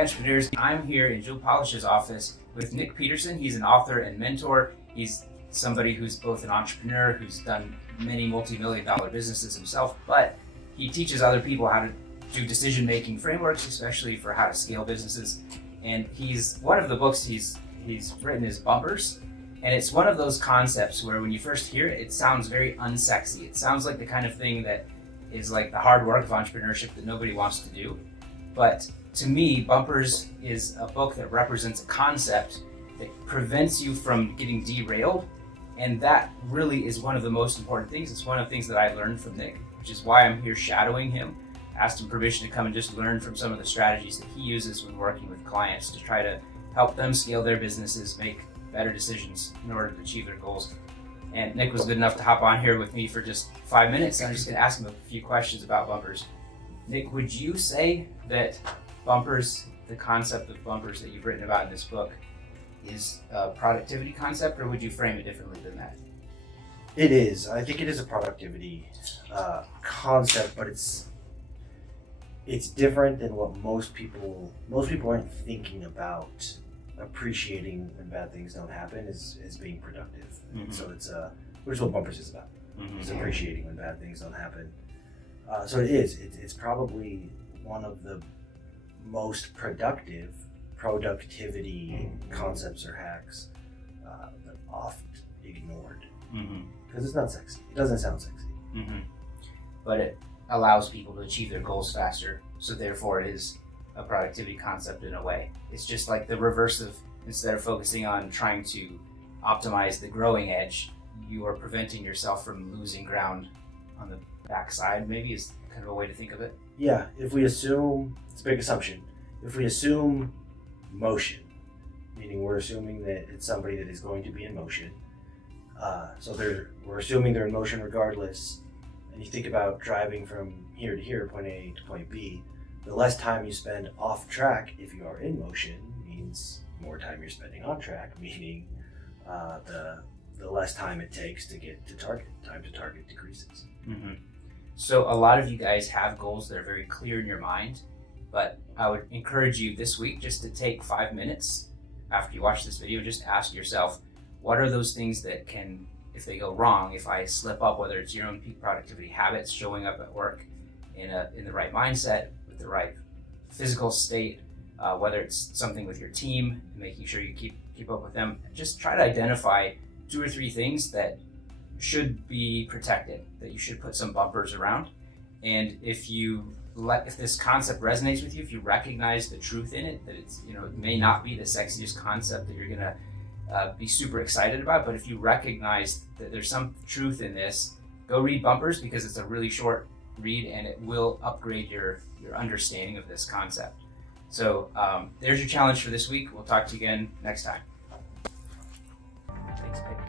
Hey entrepreneurs, I'm here in Joe Polish's office with Nic Peterson. He's an author and mentor. He's somebody who's both an entrepreneur, who's done many multi-million-dollar businesses himself, but he teaches other people how to do decision-making frameworks, especially for how to scale businesses. And one of the books he's written is Bumpers. And it's one of those concepts where when you first hear it, it sounds very unsexy. It sounds like the kind of thing that is like the hard work of entrepreneurship that nobody wants to do. But to me, Bumpers is a book that represents a concept that prevents you from getting derailed. And that really is one of the most important things. It's one of the things that I learned from Nic, which is why I'm here shadowing him. Asked him permission to come and just learn from some of the strategies that he uses when working with clients to try to help them scale their businesses, make better decisions in order to achieve their goals. And Nic was good enough to hop on here with me for just 5 minutes. And I'm just gonna ask him a few questions about Bumpers. Nic, would you say that Bumpers, the concept of Bumpers that you've written about in this book, is a productivity concept, or would you frame it differently than that? It is. I think it is a productivity concept, but it's different than what most people aren't thinking about appreciating when bad things don't happen is being productive. Mm-hmm. So which is what Bumpers is about. Mm-hmm. Is appreciating when bad things don't happen. So it's probably one of the most productivity concepts or hacks that oft ignored because it's not sexy. It doesn't sound sexy. Mm-hmm. But it allows people to achieve their goals faster. So therefore, it is a productivity concept in a way. It's just like the reverse of, instead of focusing on trying to optimize the growing edge, you are preventing yourself from losing ground on the backside, maybe is kind of a way to think of it. Yeah, if we assume, it's a big assumption, if we assume motion, meaning we're assuming that it's somebody that is going to be in motion, we're assuming they're in motion regardless, and you think about driving from here to here, point A to point B, the less time you spend off track if you are in motion means more time you're spending on track, meaning the less time it takes to get to target. Time to target decreases. Mm-hmm. So a lot of you guys have goals that are very clear in your mind, but I would encourage you this week just to take 5 minutes after you watch this video, just ask yourself, what are those things that can, if they go wrong, if I slip up, whether it's your own peak productivity habits, showing up at work in the right mindset, with the right physical state, whether it's something with your team, making sure you keep up with them, just try to identify 2 or 3 things that should be protected, that you should put some bumpers around. And if this concept resonates with you, if you recognize the truth in it, that it's, it may not be the sexiest concept that you're gonna be super excited about, but if you recognize that there's some truth in this, go read Bumpers, because it's a really short read and it will upgrade your understanding of this concept. So there's your challenge for this week. We'll talk to you again next time. Thanks, Nick.